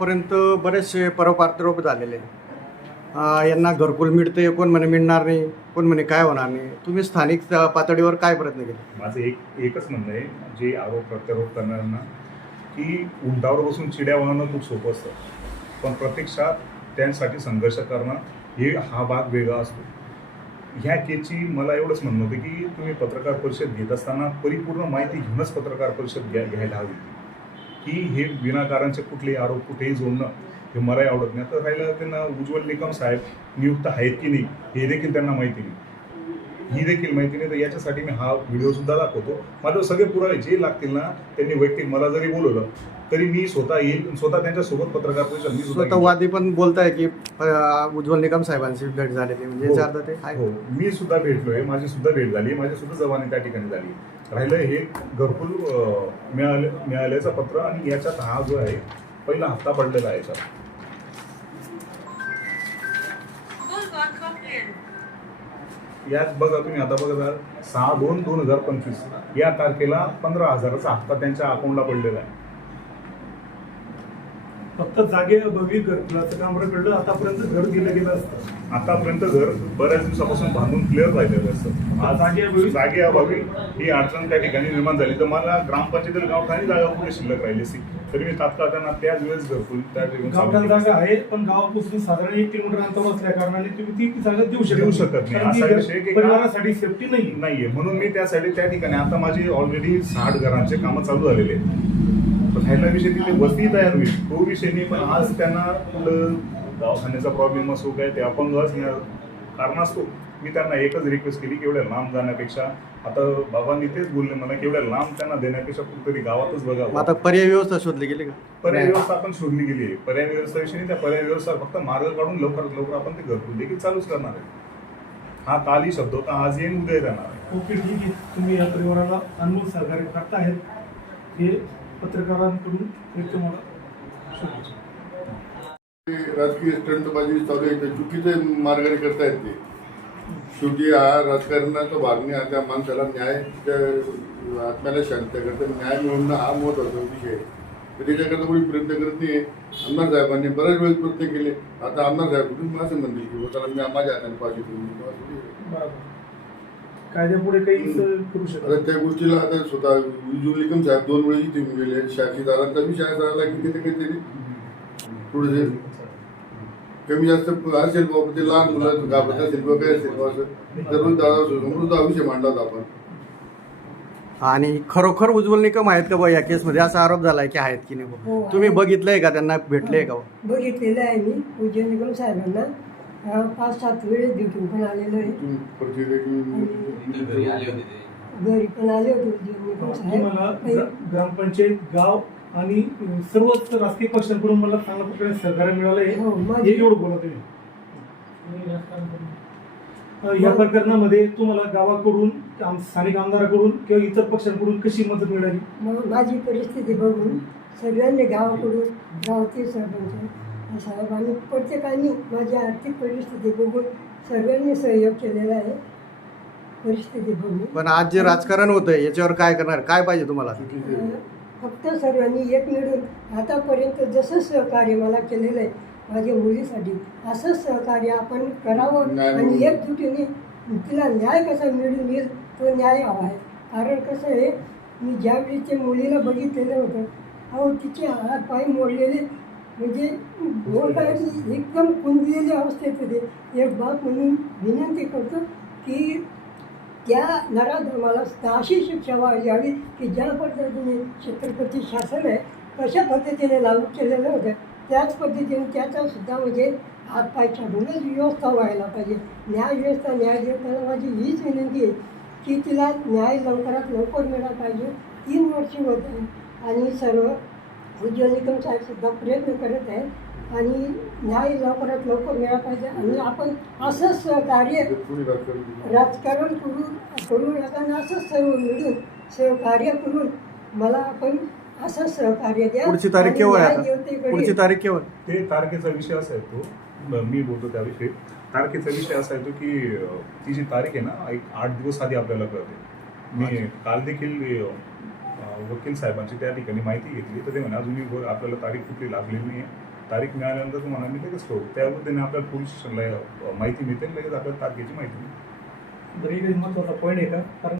पर्यंत बरेचसे परप्रांतरोप झालेले यांना घरकुल मिळते, कोण म्हणे मिळणार नाही, कोण म्हणे काय होणार नाही. तुम्ही स्थानिक पातळीवर काय प्रयत्न केले? माझं एकच म्हणणं आहे, जे आरोप प्रत्यारोप करणाऱ्यांना, की उंटावर बसून चिड्या बनवणं खूप सोपं असतं, पण प्रत्यक्षात त्यांसाठी संघर्ष करणं हा भाग वेगळा असतो. ह्या केसची मला एवढंच म्हणणं होतं की तुम्ही पत्रकार परिषद घेत असताना परिपूर्ण माहिती घेऊनच पत्रकार परिषद घ्यायला हवी, की हे विनाकारांचे कुठलेही आरोप कुठेही जोडणं हे मलाही आवडत नाही. तर राहिलं त्यांना उज्ज्वल निकम साहेब नियुक्त आहेत की नाही हे देखील त्यांना माहिती नाही, ही देखील माहिती नाही. तर याच्यासाठी मी हा व्हिडिओसुद्धा दाखवतो. माझे सगळे पुरावे जे लागतील ना, त्यांनी वैयक्तिक मला जरी बोलवलं तरी मी स्वतः येईल, स्वतः त्यांच्यासोबत पत्रकार परिषद मी स्वतः वादी पण बोलताय की उज्ज्वल निकम साहेबांची भेट झालेली, म्हणजे याचा अर्थ ते हो, मी सुद्धा भेटलोय, माझी सुद्धा भेट झाली, माझी सुद्धा जवानी त्या ठिकाणी झाली. राहिलं हे घरकुल मिळाल्याचं पत्र, आणि याच्यात हा जो आहे पहिला हप्ता पडलेला आहे याच्यात. यात बघा तुम्ही आता बघा 6/2/2025 या तारखेला 15,000चा हप्ता त्यांच्या अकाउंटला पडलेला आहे. फक्त जागेअभावी घरकुलाचं काम रखडलं, आतापर्यंत घर गेलं असतं. आतापर्यंत घर बऱ्याच दिवसापासून बांधून क्लिअर राहिलेलं असतं. आज जागेअभावी ही अडचण त्या ठिकाणी निर्माण झाली. तर मला ग्रामपंचायतीला गावठाणी जागा कुठे शिल्लक राहिली असती तरी मी तात्काळ त्यांना त्याच वेळेस घरकुल त्या गावठाण जागा आहे, पण गावापासून साधारण 1 किलोमीटर अंतरावर असल्या कारणाने तुम्ही ती जागा देऊ शकत नाही. असा विषय की परिवारासाठी सेफ्टी नाहीये, म्हणून मी त्यासाठी त्या ठिकाणी आता माझी ऑलरेडी 60 घरांचे कामं चालू झालेले आहेत. पण ह्याला विषय तिथे वस्ती तयार होईल तो विषय नाही. पण आज त्यांना कुठं दवाखान्याचा प्रॉब्लेम असो काय ते अपंग कारण असतो, मी त्यांना एकच रिक्वेस्ट केली की एवढ्या लांब जाण्यापेक्षा, आता बाबांनी तेच बोलले मला की एवढ्या लांब त्यांना देण्यापेक्षा कुठेतरी गावातच बघावं. आता पर्याय व्यवस्था शोधली गेली का? पर्याय व्यवस्था आपण शोधली गेली आहे. पर्याय व्यवस्था विषयी त्या पर्याय व्यवस्था फक्त मार्ग काढून लवकरात लवकर आपण ते घरकुल देखील चालूच करणार आहे. हा कालही शब्द होता, आज येईन उद्या येणार आहे. ओके, ठीक आहे. तुम्ही या परिवाराला अनमोल सहकार्य करताहेत हे पत्रकारांकडून एक तुम्हाला शुभेच्छा. राजकीय स्टंटबाजी चालू आहे, ते चुकीचे मार्गाने करतायत. ते शेवटी हा राजकारणाचा भाग नाही. त्या माणसाला न्याय, त्या आत्म्याला शांत करता न्याय मिळवणं हा महत्त्वाचा विषय आहे. तर त्याच्याकरता कोणी प्रयत्न करत नाही. आमदार साहेबांनी बऱ्याच वेळेस प्रयत्न केले. आता आमदार साहेब कुठून असं म्हणतील की त्याला मी माझ्या हाताने पाहिजे तुम्ही कायद्यापुढे काही करू शकतो. आता त्या गोष्टीला आता स्वतः उज्ज्वल निकम साहेब 2 वेळेस इथे गेले. साक्षीदारांचा विषय झाला की तिथे काहीतरी थोडेसे कमी जास्त असेल बाबा, ते लहान मुलं घाबरत असेल किंवा काय असेल असं दररोज विषय मांडला होता आपण. आणि खरोखर उज्ज्वल निकम आहेत का बा या केसमध्ये, असा आरोप झालाय की आहेत की नाही? हो. तुम्ही बघितलंय का, त्यांना भेटले का? बघितलेलं आहे मी उज्ज्वल निकम साहेबांना 5-7 वेळेस भेटून पण आलेलो आहे. घरी पण आले होते उज्ज्वल निकम तुम्हाला साहेब. ग्रामपंचायत, गाव आणि सर्वच राजकीय पक्षांकडून मला चांगल्या प्रकारे सहकार्य मिळालं हो, आहे, हे एवढं बोला तुम्ही. या प्रकरणामध्ये तुम्हाला गावाकडून, स्थानिक आमदाराकडून किंवा इतर पक्षांकडून कशी मदत मिळाली? मग माझी परिस्थिती बघून सर्वांनी गावाकडून, गावातील सरपंच साहेब आणि प्रत्येकाने माझी आर्थिक परिस्थिती बघून सर्वांनी सहयोग केलेला आहे. परिस्थिती बघून पण आज जे राजकारण होतंय याच्यावर काय करणार, काय पाहिजे तुम्हाला? फक्त सर्वांनी एक मिळून आतापर्यंत जसं सहकार्य मला केलेलं आहे माझ्या मुलीसाठी, असंच सहकार्य आपण करावं आणि एकजुटीने तिला न्याय कसा मिळून येईल तो न्याय हवा आहे. कारण कसं आहे, मी ज्यावेळी त्या मुलीला बघितलेलं होतं, अहो तिचे हात पाय मोडलेले, म्हणजे एकदम कुंजलेल्या अवस्थेत होते. एक बाब म्हणून विनंती करतो की त्या नराधमाला अशी शिक्षा व्हावी की ज्या पद्धतीने छत्रपती शासन आहे कशा पद्धतीने लागू केलेलं होतं त्याच पद्धतीने त्याचासुद्धा म्हणजे हातपाय छाडूनच व्यवस्था व्हायला पाहिजे. न्यायव्यवस्था, न्याय देताना माझी हीच विनंती आहे की तिला न्याय लवकरात लवकर मिळाला पाहिजे. 3 वर्षे होत आहे आणि सर्व उज्ज्वल निकम साहेबसुद्धा प्रयत्न करत आहेत आणि न्याय लवकरात लवकर मिळाला पाहिजे. आणि आपण असंच सहकार्य राजकारण करून आता असंच सर्व मिळून सहकार्य करून मला आपण असंच सहकार्य द्या. पुढची तारीख केव्हा आहे? पुढची तारीख केव्हा? ते तारखेचा विषय असा आहे तो, मी बोलतो त्याविषयी. तारखेचा विषय असा आहे तो की ती जी तारीख आहे ना, एक 8 दिवस आधी आपल्याला कळते. मी काल देखील वकील साहेबांची त्या ठिकाणी माहिती घेतली, तर ते म्हणे अजूनही आपल्याला तारीख कुठली लागलेली नाही आहे. तारीख मिळाल्यानंतर तुम्हाला मी लगेच कळू. त्या पद्धतीने आपल्याला पोलीस स्टेशनला माहिती मिळते, लगेच आपल्याला तारखेची माहिती मिळते. बरं, एक महत्त्वाचा पॉईंट आहे का, कारण